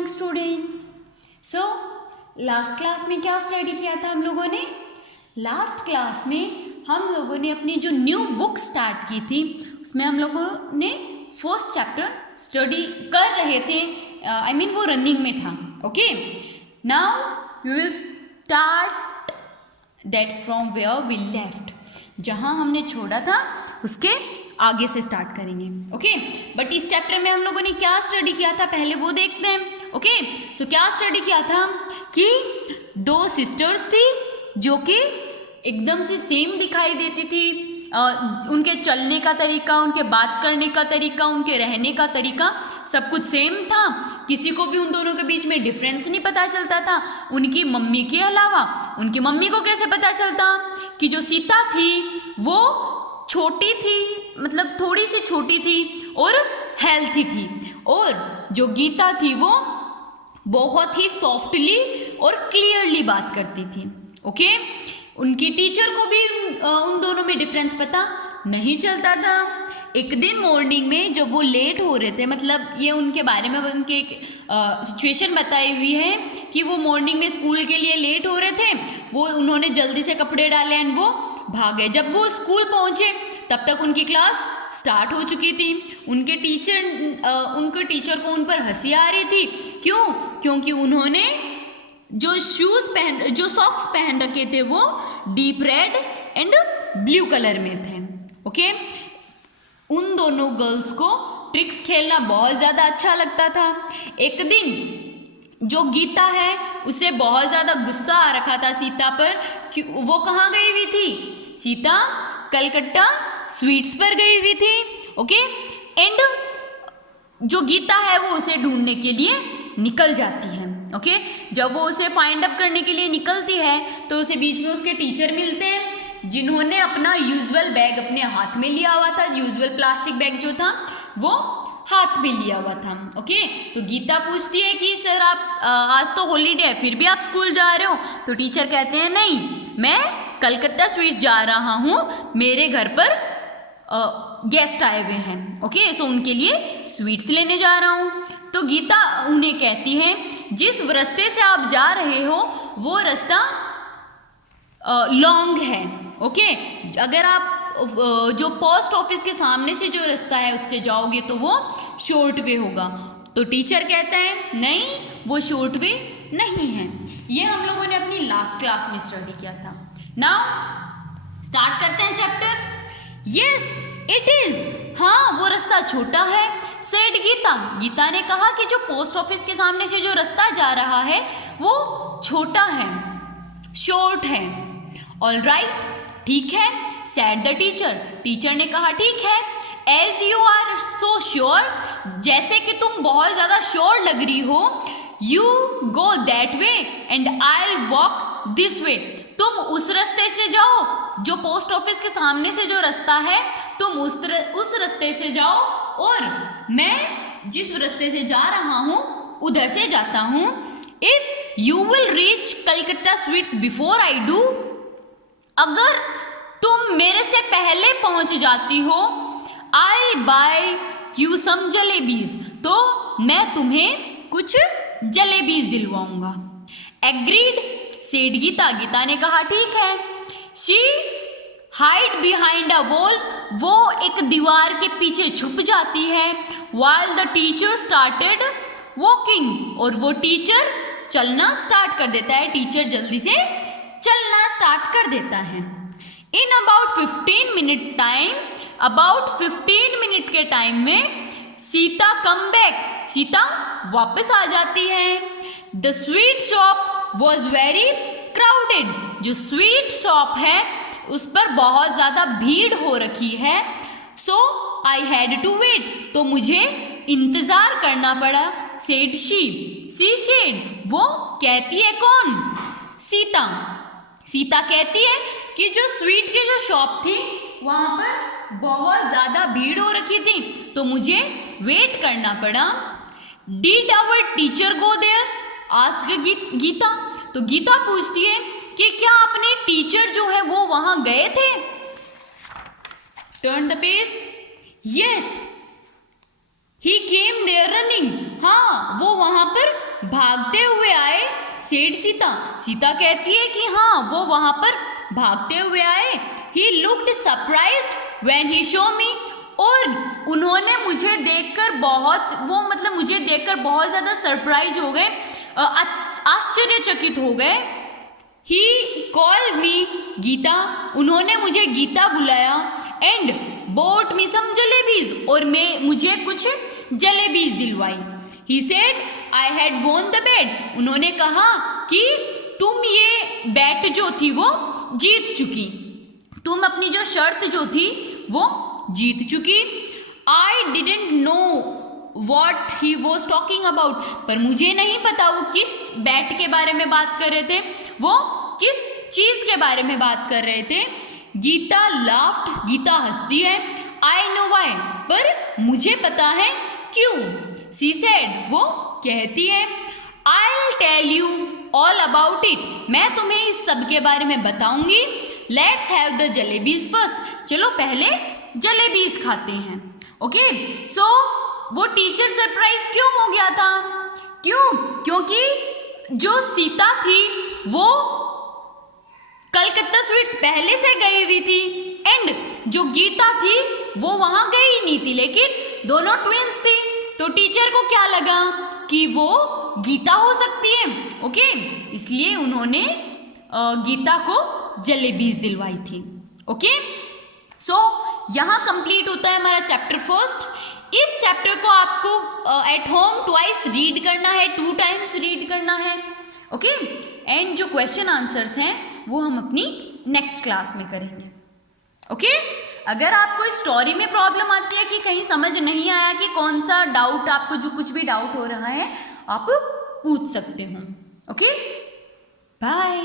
Morning students. So last class में क्या study किया था हम लोगों ने? लास्ट क्लास में हम लोगों ने अपनी जो न्यू बुक स्टार्ट की थी उसमें हम लोगों ने फर्स्ट चैप्टर स्टडी कर रहे थे। वो रनिंग में था। Okay, now we will start that from where we left. जहाँ हमने छोड़ा था उसके आगे से स्टार्ट करेंगे। ओके, बट इस चैप्टर में हम लोगों ने क्या स्टडी किया था पहले वो देखते हैं। ओके, सो क्या स्टडी किया था कि दो सिस्टर्स थी जो कि एकदम से सेम दिखाई देती थी। उनके चलने का तरीका, उनके बात करने का तरीका, उनके रहने का तरीका सब कुछ सेम था। किसी को भी उन दोनों के बीच में डिफरेंस नहीं पता चलता था, उनकी मम्मी के अलावा। उनकी मम्मी को कैसे पता चलता कि जो सीता थी वो छोटी थी, मतलब थोड़ी सी छोटी थी और हेल्थी थी, और जो गीता थी वो बहुत ही सॉफ्टली और क्लियरली बात करती थी। ओके, उनकी टीचर को भी उन दोनों में डिफरेंस पता नहीं चलता था। एक दिन मॉर्निंग में जब वो लेट हो रहे थे, मतलब ये उनके बारे में उनके एक सिचुएशन बताई हुई है कि वो मॉर्निंग में स्कूल के लिए लेट हो रहे थे, वो उन्होंने जल्दी से कपड़े डाले एंड वो भागे। जब वो स्कूल पहुंचे तब तक उनकी क्लास स्टार्ट हो चुकी थी। उनके टीचर को उन पर हंसी आ रही थी। क्यों? क्योंकि उन्होंने जो सॉक्स पहन रखे थे वो deep red and blue colour में थे। ओके, उन दोनों गर्ल्स को ट्रिक्स खेलना बहुत ज़्यादा अच्छा लगता था। एक दिन जो गीता है उसे बहुत ज़्यादा गुस्सा आ रखा था सीता पर। वो कहाँ गई हुई थी? सीता कलकत्ता स्वीट्स पर गई हुई थी। ओके, एंड जो गीता है वो उसे ढूंढने के लिए निकल जाती है। ओके, जब वो उसे फाइंड अप करने के लिए निकलती है तो उसे बीच में उसके टीचर मिलते हैं जिन्होंने अपना यूजुअल बैग अपने हाथ में लिया हुआ था। यूजुअल प्लास्टिक बैग जो था वो हाथ में लिया हुआ था। ओके, तो गीता पूछती है कि सर आप आज तो हॉलीडे है फिर भी आप स्कूल जा रहे हो? तो टीचर कहते हैं नहीं, मैं कलकत्ता स्वीट जा रहा हूँ, मेरे घर पर गेस्ट आए हुए हैं। ओके, सो उनके लिए स्वीट्स लेने जा रहा हूँ। तो गीता उन्हें कहती है जिस रास्ते से आप जा रहे हो वो रास्ता लॉन्ग है। ओके, अगर आप जो पोस्ट ऑफिस के सामने से जो रास्ता है उससे जाओगे तो वो शॉर्ट वे होगा। तो टीचर कहता है नहीं, वो शॉर्ट वे नहीं है। ये हम लोगों ने अपनी लास्ट क्लास में स्टडी किया था। नाउ स्टार्ट करते हैं चैप्टर। यस इट इज, हाँ वो रास्ता छोटा है, सेड गीता। गीता ने कहा कि जो पोस्ट ऑफिस के सामने से जो रास्ता जा रहा है वो छोटा है, शॉर्ट है। ऑल राइट, ठीक है, सेड द टीचर। टीचर ने कहा ठीक है। As you are so sure, जैसे कि तुम बहुत ज़्यादा श्योर लग रही हो, you go that way and I will walk this way. तुम उस रास्ते से जाओ, जो पोस्ट ऑफिस के सामने से जो रास्ता है तुम उस रास्ते से जाओ और मैं जिस रास्ते से जा रहा हूँ उधर से जाता हूँ। If you will reach Calcutta sweets before I do, अगर तुम मेरे से पहले पहुंच जाती हो, I buy you some jalebis, तो मैं तुम्हें कुछ जलेबीज दिलवाऊंगा। Agreed said Geeta. गीता ने कहा ठीक है। She hide behind a wall, वो एक दीवार के पीछे छुप जाती है। while the teacher started walking, और वो टीचर चलना स्टार्ट कर देता है। टीचर जल्दी से चलना स्टार्ट कर देता है। In about 15 minute time, about 15 minute के टाइम में सीता कम बैक, सीता वापस आ जाती है। The sweet shop was very crowded, जो स्वीट शॉप है उस पर बहुत ज़्यादा भीड़ हो रखी है। सो आई हैड टू वेट, तो मुझे इंतज़ार करना पड़ा। सेड शी सेड, वो कहती है कौन? सीता। सीता कहती है कि जो स्वीट की जो शॉप थी वहाँ पर बहुत ज़्यादा भीड़ हो रखी थी तो मुझे वेट करना पड़ा। Did our teacher go there? Asked Gita. तो गीता पूछती है कि क्या अपने टीचर जो है वो वहाँ गए थे? Turn the page. Yes he came there running, हाँ वो वहाँ पर भागते हुए आए, सेड सीता। सीता कहती है कि हाँ वो वहां पर भागते हुए आए। He looked surprised when he show मी, और उन्होंने मुझे देखकर मुझे देखकर बहुत ज्यादा सरप्राइज हो गए, आश्चर्यचकित हो गए। ही कॉल्ड मी गीता, उन्होंने मुझे गीता बुलाया। And bought me some jalebis, और मुझे कुछ जलेबीज दिलवाई। He said I had won the bet, उन्होंने कहा कि तुम ये बैट जो थी वो जीत चुकी, तुम अपनी जो शर्त जो थी वो जीत चुकी। I didn't know what he was talking about, पर मुझे नहीं पता वो किस बैट के बारे में बात कर रहे थे, वो किस चीज के बारे में बात कर रहे थे। गीता लाफ्ड, गीता हंसती है। आई नो वाई, पर मुझे पता है क्यों। सी सेड, वो कहती है। I tell you all about it, मैं तुम्हें इस सब के बारे में बताऊंगी। Let's have the jalebis first, चलो पहले जलेबीज खाते हैं। ओके सो वो टीचर सरप्राइज क्यों हो गया था? क्योंकि जो सीता थी वो कलकत्ता स्वीट्स पहले से गई हुई थी, एंड जो गीता थी वो वहां गई नहीं थी, लेकिन दोनों ट्विंस थी। तो टीचर को क्या लगा कि वो गीता हो सकती है, ओके, इसलिए उन्होंने गीता को जलेबीज दिलवाई थी। ओके सो यहाँ कंप्लीट होता है हमारा चैप्टर फर्स्ट। इस चैप्टर को आपको एट होम ट्वाइस रीड करना है, 2 टाइम्स रीड करना है। ओके एंड जो क्वेश्चन आंसर्स हैं वो हम अपनी नेक्स्ट क्लास में करेंगे। ओके अगर आपको इस स्टोरी में प्रॉब्लम आती है कि कहीं समझ नहीं आया कि कौन सा डाउट, आपको जो कुछ भी डाउट हो रहा है आप पूछ सकते हो। Okay bye.